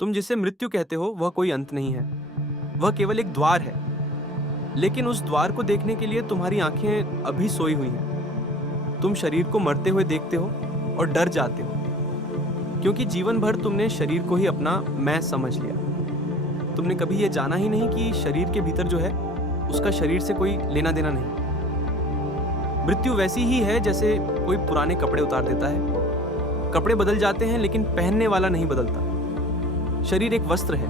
तुम जिसे मृत्यु कहते हो वह कोई अंत नहीं है, वह केवल एक द्वार है। लेकिन उस द्वार को देखने के लिए तुम्हारी आंखें अभी सोई हुई हैं। तुम शरीर को मरते हुए देखते हो और डर जाते हो, क्योंकि जीवन भर तुमने शरीर को ही अपना मैं समझ लिया। तुमने कभी यह जाना ही नहीं कि शरीर के भीतर जो है उसका शरीर से कोई लेना देना नहीं। मृत्यु वैसी ही है जैसे कोई पुराने कपड़े उतार देता है। कपड़े बदल जाते हैं लेकिन पहनने वाला नहीं बदलता। शरीर एक वस्त्र है,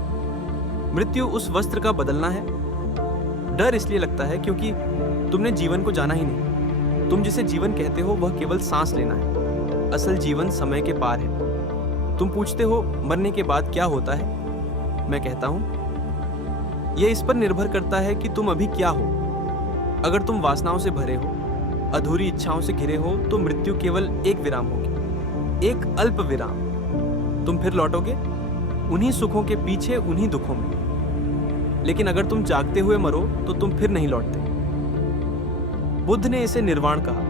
मृत्यु उस वस्त्र का बदलना है। डर इसलिए लगता है क्योंकि तुमने जीवन को जाना ही नहीं। तुम जिसे जीवन कहते हो वह केवल सांस लेना है। असल जीवन समय के पार है। तुम पूछते हो मरने के बाद क्या होता है। मैं कहता हूं यह इस पर निर्भर करता है कि तुम अभी क्या हो। अगर तुम वासनाओं से भरे हो, अधूरी इच्छाओं से घिरे हो, तो मृत्यु केवल एक विराम होगी, एक अल्प विराम। तुम फिर लौटोगे उन्हीं सुखों के पीछे, उन्हीं दुखों में। लेकिन अगर तुम जागते हुए मरो तो तुम फिर नहीं लौटते। बुद्ध ने इसे निर्वाण कहा।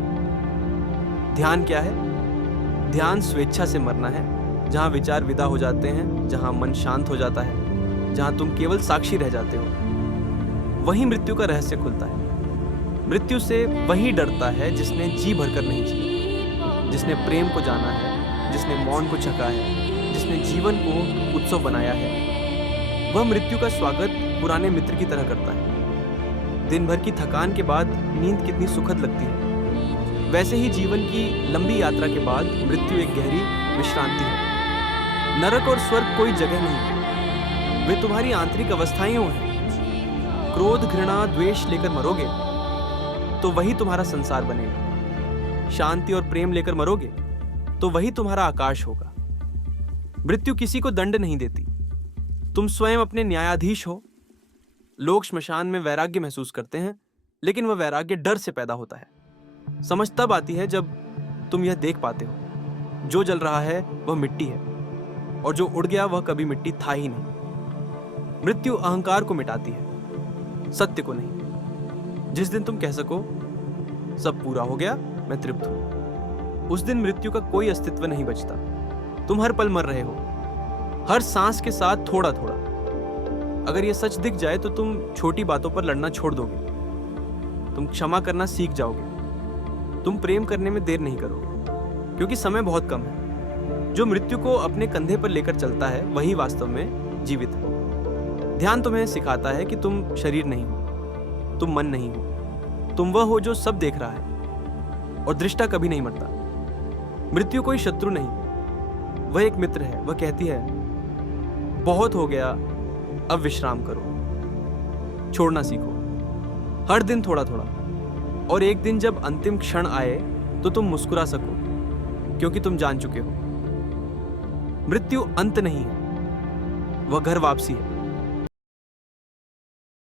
ध्यान क्या है? ध्यान स्वेच्छा से मरना है, जहां विचार विदा हो जाते हैं, जहां मन शांत हो जाता है, जहां तुम केवल साक्षी रह जाते हो। वही मृत्यु का रहस्य खुलता है। मृत्यु से वही डरता है जिसने जी भरकर नहीं जिया, जिसने प्रेम को जाना है, जिसने मौन को चखा है, जिसने जीवन को उत्सव बनाया है। वह मृत्यु का स्वागत पुराने मित्र की तरह करता है। दिन भर की थकान के बाद नींद कितनी सुखद लगती है, वैसे ही जीवन की लंबी यात्रा के बाद मृत्यु एक गहरी विश्रांति है। नरक और स्वर्ग कोई जगह नहीं है, वे तुम्हारी आंतरिक अवस्थाएं हैं। क्रोध, घृणा, द्वेष लेकर मरोगे तो वही तुम्हारा संसार बनेगा। शांति और प्रेम लेकर मरोगे तो वही तुम्हारा आकाश होगा। मृत्यु किसी को दंड नहीं देती। तुम स्वयं अपने न्यायाधीश हो। लोग श्मशान में वैराग्य महसूस करते हैं, लेकिन वह वैराग्य डर से पैदा होता है। समझ तब आती है जब तुम यह देख पाते हो, जो जल रहा है वह मिट्टी है, और जो उड़ गया वह कभी मिट्टी था ही नहीं। मृत्यु अहंकार को मिटाती है, सत्य को नहीं। जिस दिन तुम कह सको सब पूरा हो गया, मैं तृप्त हूं, उस दिन मृत्यु का कोई अस्तित्व नहीं बचता। तुम हर पल मर रहे हो, हर सांस के साथ थोड़ा थोड़ा। अगर यह सच दिख जाए तो तुम छोटी बातों पर लड़ना छोड़ दोगे। तुम क्षमा करना सीख जाओगे। तुम प्रेम करने में देर नहीं करोगे, क्योंकि समय बहुत कम है। जो मृत्यु को अपने कंधे पर लेकर चलता है वही वास्तव में जीवित है। ध्यान तुम्हें सिखाता है कि तुम शरीर नहीं हो, तुम मन नहीं हो, तुम वह हो जो सब देख रहा है, और दृष्टा कभी नहीं मरता। मृत्यु कोई शत्रु नहीं, वह एक मित्र है। वह कहती है बहुत हो गया, अब विश्राम करो, छोड़ना सीखो, हर दिन थोड़ा थोड़ा। और एक दिन जब अंतिम क्षण आए तो तुम मुस्कुरा सको, क्योंकि तुम जान चुके हो मृत्यु अंत नहीं है, वह घर वापसी है।